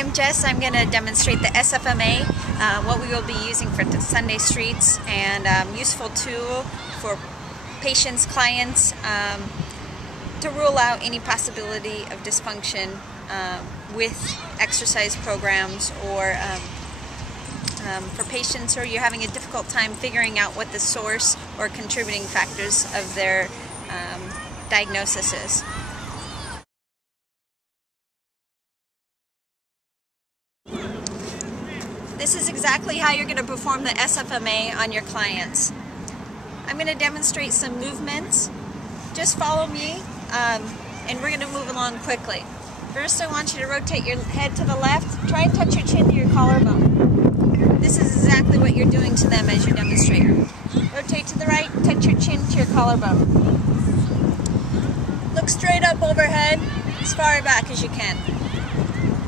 I'm Jess. I'm going to demonstrate the SFMA, what we will be using for Sunday streets, and useful tool for patients, clients, to rule out any possibility of dysfunction with exercise programs, or for patients who are having a difficult time figuring out what the source or contributing factors of their diagnosis is. This is exactly how you're going to perform the SFMA on your clients. I'm going to demonstrate some movements. Just follow me, and we're going to move along quickly. First, I want you to rotate your head to the left. Try and touch your chin to your collarbone. This is exactly what you're doing to them as you demonstrate. Rotate to the right, touch your chin to your collarbone. Look straight up overhead, as far back as you can.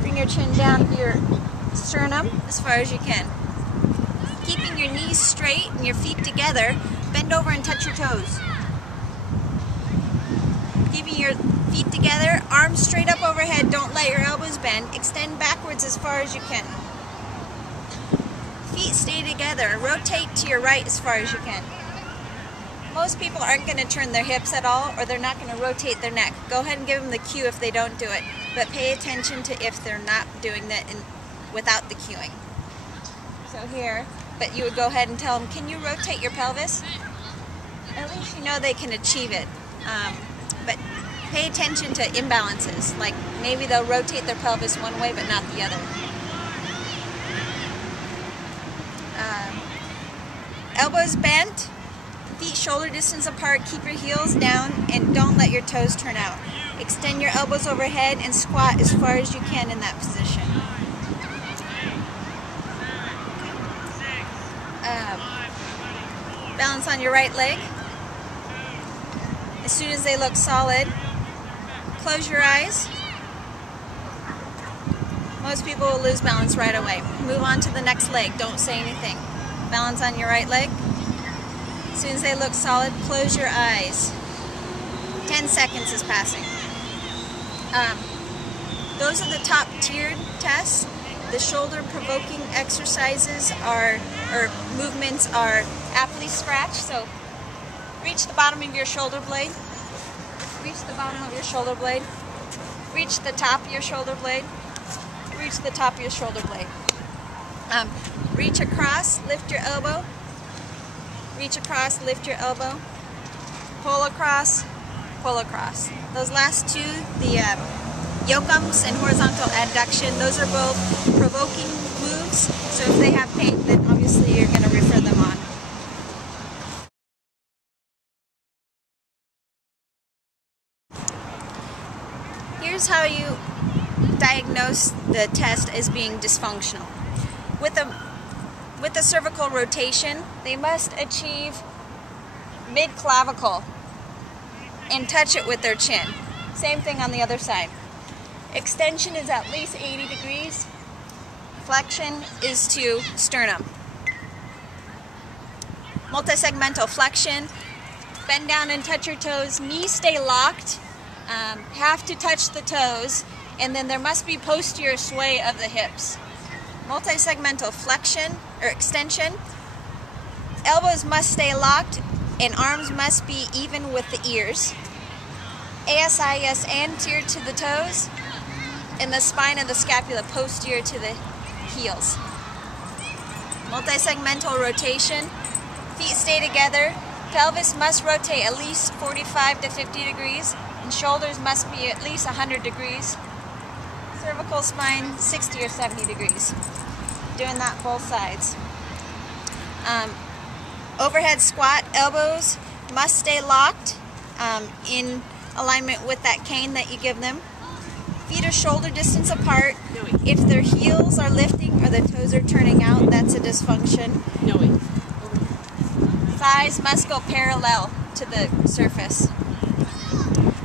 Bring your chin down to your sternum as far as you can. Keeping your knees straight and your feet together, bend over and touch your toes. Keeping your feet together, arms straight up overhead, don't let your elbows bend. Extend backwards as far as you can. Feet stay together. Rotate to your right as far as you can. Most people aren't going to turn their hips at all, or they're not going to rotate their neck. Go ahead and give them the cue if they don't do it, but pay attention to if they're not doing that without the cueing. So here, but you would go ahead and tell them, can you rotate your pelvis? At least you know they can achieve it. But pay attention to imbalances, like maybe they'll rotate their pelvis one way but not the other. Elbows bent, feet shoulder distance apart, keep your heels down and don't let your toes turn out. Extend your elbows overhead and squat as far as you can in that position. Balance on your right leg. As soon as they look solid, close your eyes. Most people will lose balance right away. Move on to the next leg. Don't say anything. Balance on your right leg. As soon as they look solid, close your eyes. 10 seconds is passing. Those are the top tiered tests. The shoulder provoking exercises or movements are aptly scratch. So reach the bottom of your shoulder blade. Reach the bottom of your shoulder blade. Reach the top of your shoulder blade. Reach the top of your shoulder blade. Reach across, lift your elbow. Reach across, lift your elbow. Pull across, pull across. Those last two, the yoakums and horizontal adduction, those are both provoking moves. So if they have pain, then obviously you're going to refer them on. Here's how you diagnose the test as being dysfunctional. With the cervical rotation, they must achieve mid-clavicle and touch it with their chin. Same thing on the other side. Extension is at least 80 degrees. Flexion is to sternum. Multisegmental flexion, bend down and touch your toes. Knees stay locked. Have to touch the toes, and then there must be posterior sway of the hips. Multisegmental flexion or extension, elbows must stay locked and arms must be even with the ears. ASIS anterior to the toes and the spine of the scapula posterior to the heels. Multisegmental rotation, feet stay together, pelvis must rotate at least 45 to 50 degrees and shoulders must be at least 100 degrees. Cervical spine 60 or 70 degrees. Doing that both sides. Overhead squat, elbows must stay locked in alignment with that cane that you give them. Feet are shoulder distance apart. If their heels are lifting or the toes are turning out, that's a dysfunction. Thighs must go parallel to the surface.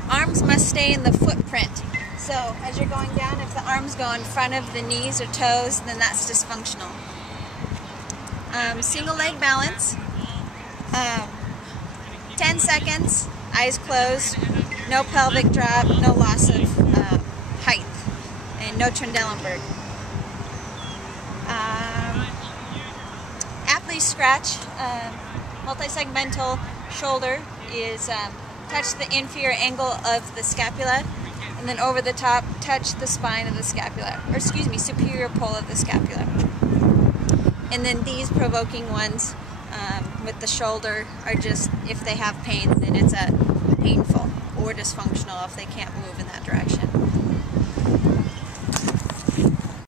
Arms must stay in the footprint. So as you're going down, if the arms go in front of the knees or toes, then that's dysfunctional. Single leg balance. 10 seconds, eyes closed, no pelvic drop, no loss of height, and no Trendelenburg. aptly scratch, multi-segmental shoulder is touch the inferior angle of the scapula, and then over the top touch the spine of the scapula, or excuse me, superior pole of the scapula. And then these provoking ones with the shoulder are just, if they have pain, then it's a painful or dysfunctional if they can't move in that direction.